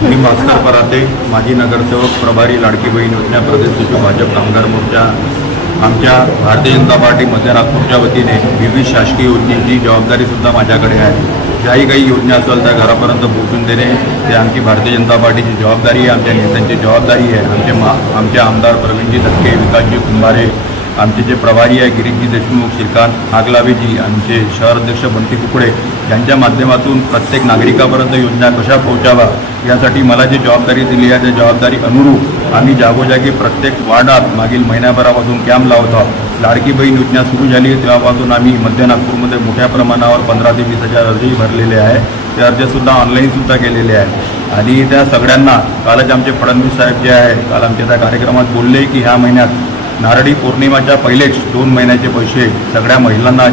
मी भास्कर पराते, माजी नगरसेवक, प्रभारी लाडकी बहीण योजना प्रदेश सचिव, भाजप कामगार मोर्चा। आमच्या भारतीय जनता पार्टी मध्य नागपूरच्या वतीने विविध शासकीय योजनेची जबाबदारीसुद्धा माझ्याकडे आहे। ज्याही काही योजना असेल त्या घरापर्यंत पोहोचून देणे ते आमची भारतीय जनता पार्टीची जबाबदारी आहे, आमच्या नेत्यांची जबाबदारी आहे। आमचे आमदार प्रवीणजी धक्के, विकासजी कुंभारे, आमचे जे प्रभारी आहे गिरीशजी देशमुख, श्रीकांत नागलावेजी, आमचे शहर अध्यक्ष बंटी कुकडे यांच्या माध्यमातून प्रत्येक नागरिकापर्यंत योजना कशा पोहोचावा यासाठी मला जी जबाबदारी दिली आहे त्या जबाबदारी अनुरूप आम्ही जागोजागी प्रत्येक वार्डात मागील महिन्याभरापासून कॅम्प लावत आहोत। लाडकी बहीण योजना सुरू झाली तेव्हापासून आम्ही मध्य नागपूरमध्ये मोठ्या प्रमाणावर 15 ते 20 हजार अर्जही भरलेले आहे। ते अर्जसुद्धा ऑनलाईनसुद्धा केलेले आहे आणि त्या सगळ्यांना कालच आमचे फडणवीस साहेब जे आहे काल आमच्या त्या कार्यक्रमात बोलले की ह्या महिन्यात नारळी पौर्णिमाच्या पहिलेच 2 महिन्याचे पैसे सगळ्या महिलांना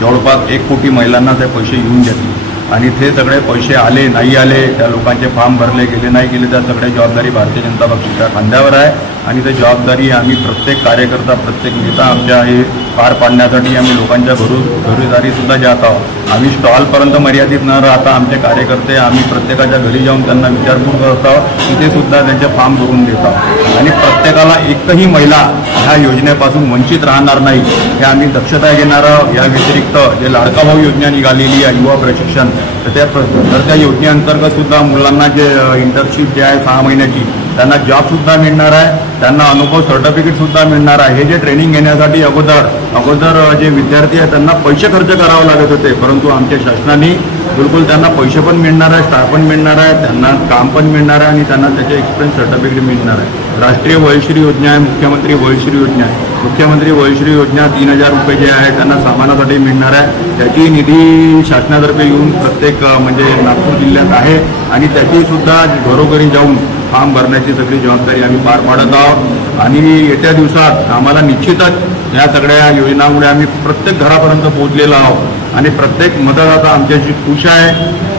जवळपास 1 कोटी महिलांना ते पैसे येऊन जातील आणि ते सगळे पैसे आले नाही आले, त्या लोकांचे फॉर्म भरले गेले नाही गेले, त्या सगळ्या जबाबदारी भारतीय जनता पक्षाच्या खांद्यावर आहे आणि ते जबाबदारी आम्ही प्रत्येक कार्यकर्ता, प्रत्येक नेता आमच्या हे पार पाडण्यासाठी आम्ही लोकांच्या घरोदारीसुद्धा जात आहोत। आम्ही स्टॉलपर्यंत मर्यादित न राहता आमचे कार्यकर्ते आम्ही प्रत्येकाच्या घरी जाऊन त्यांना विचारपूस करत आहोत, तिथेसुद्धा त्यांचे फॉर्म भरून देत आहोत आणि प्रत्येकाला एकही महिला ह्या योजनेपासून वंचित राहणार नाही हे आम्ही दक्षता घेणार आहोत। या व्यतिरिक्त जे लाडका भाऊ योजना निघालेली आहे युवा प्रशिक्षण, तर त्या योजनेअंतर्गत सुद्धा मुलांना जे इंटर्नशिप जे आहे 6 महिन्याची त्यांना जॉबसुद्धा मिळणार आहे, त्यांना अनुभव सर्टिफिकेटसुद्धा मिळणार आहे। हे जे ट्रेनिंग घेण्यासाठी अगोदर जे विद्यार्थी आहेत त्यांना पैसे खर्च करावे लागत होते, परंतु आमच्या शासनाने बिलकुल त्यांना पैसे पण मिळणार आहे, स्टाफ पण मिळणार आहे, त्यांना काम पण मिळणार आहे आणि त्यांना त्याचे एक्सपिरियन्स सर्टिफिकेट मिळणार आहे। राष्ट्रीय वयश्री योजना आहे, मुख्यमंत्री वयश्री योजना आहे। मुख्यमंत्री वयश्री योजना 3000 रुपये जे आहे त्यांना सामानासाठी मिळणार आहे, त्याची निधी शासनातर्फे येऊन प्रत्येक म्हणजे नागपूर जिल्ह्यात आहे आणि त्याचीसुद्धा घरोघरी जाऊन फॉर्म भरण्याची सगळी जबाबदारी आम्ही पार पाडत आहोत आणि येत्या दिवसात आम्हाला निश्चितच या सगळ्या योजनांमुळे आम्ही प्रत्येक घरापर्यंत पोहोचलेलो आहोत आणि प्रत्येक मतदाता आमच्याशी खुश आहे,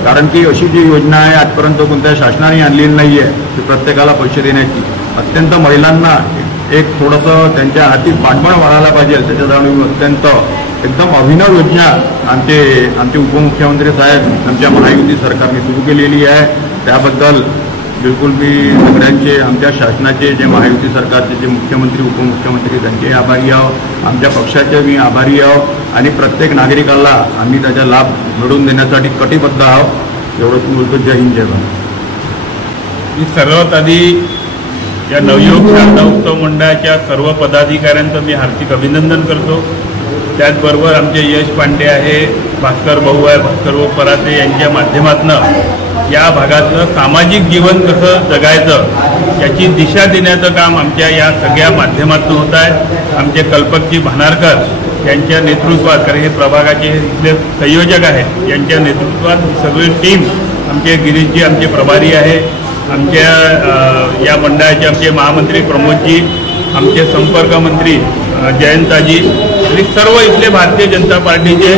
कारण की अशी जी योजना आहे आजपर्यंत कोणत्या शासनाने आणलेली नाही आहे की प्रत्येकाला पैसे देण्याची। अत्यंत महिलांना एक थोडंसं त्यांच्या आर्थिक पाठबळ वाढायला पाहिजे, त्याच्यासाठी अत्यंत एकदम अभिनव योजना आमचे उपमुख्यमंत्री साहेब आमच्या महायुती सरकारने सुरू केलेली आहे। त्याबद्दल बिलकुल मी सगळ्यांचे आमच्या शासनाचे जे महायुती सरकारचे जे मुख्यमंत्री उपमुख्यमंत्री त्यांचे आभारी आहोत, आमच्या पक्षाचे मी आभारी आहोत आणि प्रत्येक नागरिकाला आम्ही त्याचा लाभ मिळवून देण्यासाठी कटिबद्ध आहोत। एवढंच बोलतो। जय हिंद, जय भारत। मी सर्वात आधी या नवयुवक शारदा उत्सव मंडळाच्या सर्व पदाधिकाऱ्यांचं मी हार्दिक अभिनंदन करतो। त्याचबरोबर आमचे यश पांडे आहे, भास्कर भाऊ आहे, भास्कर भाऊ पराते यांच्या माध्यमातून या भागातलं सामाजिक जीवन कसं जगायचं याची दिशा देण्याचं काम आमच्या या सगळ्या माध्यमातून होत आहे। आमचे कल्पकजी भानारकर यांच्या नेतृत्वात, कारण हे प्रभागाचे इथले संयोजक आहेत, यांच्या नेतृत्वात सगळी टीम, आमचे गिरीशजी आमचे प्रभारी आहे, आमच्या या मंडळाचे आमचे महामंत्री प्रमोदजी, आमचे संपर्क मंत्री जयंताजी आणि सर्व इथले भारतीय जनता पार्टीचे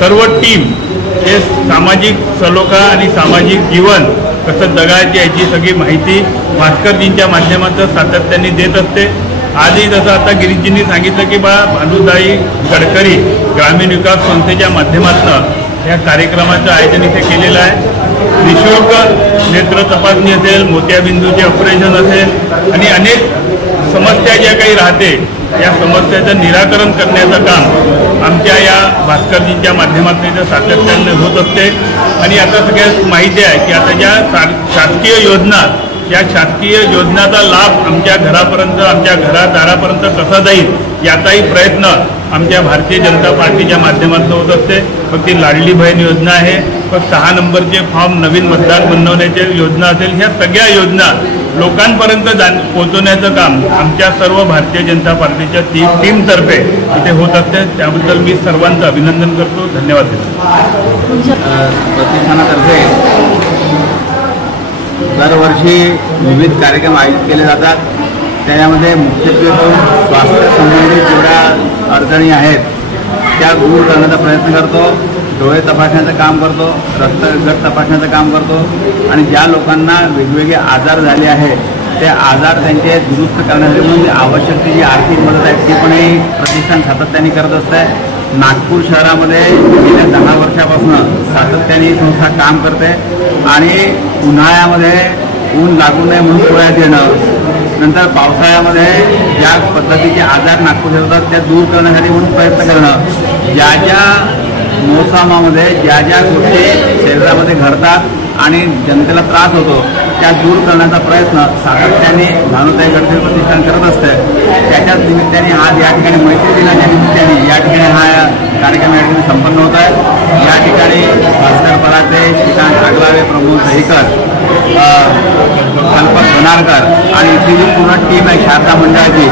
सर्व टीम हे सामाजिक सलोखा आणि सामाजिक जीवन कसं जगायचे याची सगळी माहिती भास्करजींच्या माध्यमातून सातत्याने देत असते। आजही जसं आता गिरीशजींनी सांगितलं की भानुदाई गडकरी ग्रामीण विकास संस्थेच्या माध्यमातून या कार्यक्रमाचं आयोजन इथे केलेलं आहे। निःशुल्क नेत्र तपासणी असेल, मोत्याबिंदूचे ऑपरेशन असेल आणि अनेक समस्या ज्या काही राहते या समस्याचं निराकरण करण्याचं काम आमच्या या भास्करजींच्या माध्यमातून सातत्याने होत असते। आणि आता सगळ्यात माहिती आहे की आता ज्या शासकीय योजना, या शासकीय योजनाचा लाभ आमच्या घरापर्यंत, आमच्या घरादारापर्यंत कसा जाईल याचाही प्रयत्न आमच्या भारतीय जनता पार्टीच्या माध्यमातून होत असते। मग ती लाडली बहीण योजना आहे, मग 6 नंबरचे फॉर्म नवीन मतदार बनवण्याची योजना असेल, ह्या सगळ्या योजना लोकांपर्यंत पोहोचवण्याचं काम आमच्या सर्व भारतीय जनता पार्टीच्या टीमतर्फे इथे होत असते। त्याबद्दल मी सर्वांचं अभिनंदन करतो। धन्यवाद देतो। प्रतिष्ठानातर्फे दरवर्षी विविध कार्यक्रम आयोजित केले जातात, त्यामध्ये मुख्यत्वे करून स्वास्थ्य संबंधित जेवढ्या अडचणी आहेत त्या दूर करण्याचा प्रयत्न करतो। डोळे तपासण्याचं काम करतो, रक्तगट तपासण्याचं काम करतो आणि ज्या लोकांना वेगवेगळे आजार झाले आहेत ते आजार त्यांचे दुरुस्त करण्यासाठी म्हणून आवश्यक ती जी आर्थिक मदत आहे ती पण प्रतिष्ठान सातत्याने करत असते। नागपूर शहरामध्ये गेल्या 10 वर्षापासून सातत्याने ही संस्था काम करते आणि उन्हाळ्यामध्ये ऊन लागू नये म्हणून पोळ्या देणं, नंतर पावसाळ्यामध्ये ज्या पद्धतीचे आजार नागपूर होतात त्या दूर करण्यासाठी म्हणून प्रयत्न करणं, ज्या ज्या मोसमामध्ये ज्या ज्या गोष्टी शरीरामध्ये घडतात आणि जनतेला त्रास होतो त्या दूर करण्याचा प्रयत्न सातत्याने भानुताई गडकरी प्रतिष्ठान करत असते. त्याच्याच निमित्ताने आज या ठिकाणी मैत्री दिनाच्या निमित्ताने या ठिकाणी हा कार्यक्रम या ठिकाणी संपन्न होत आहे. या ठिकाणी भास्कर पराते, श्रीकांत आगलावे, प्रमोद दहीकर, कल्पक बनारकर आणि इथली जी पूर्ण टीम आहे शारदा मंडळाची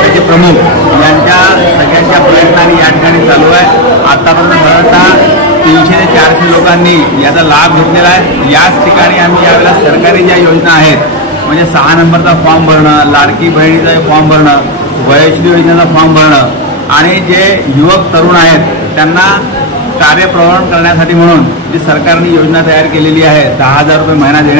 त्याचे प्रमुख यांच्या सगळ्यांच्या प्रयत्नांनी या ठिकाणी चालू आहे. आतापर्यंत साधारणतः 300 ते 400 लोकांनी याचा लाभ घेतलेला आहे. याच ठिकाणी आम्ही यावेळेला सरकारी ज्या योजना आहेत म्हणजे 6 नंबरचा फॉर्म भरणं, लाडकी बहिणीचा फॉर्म भरणं, वयश्री योजनेचा फॉर्म भरणं आणि जे युवक तरुण आहेत त्यांना कार्यप्रवृत्त करण्यासाठी म्हणून जी सरकारने योजना तयार केलेली आहे 10,000 रुपये महिना देण्याची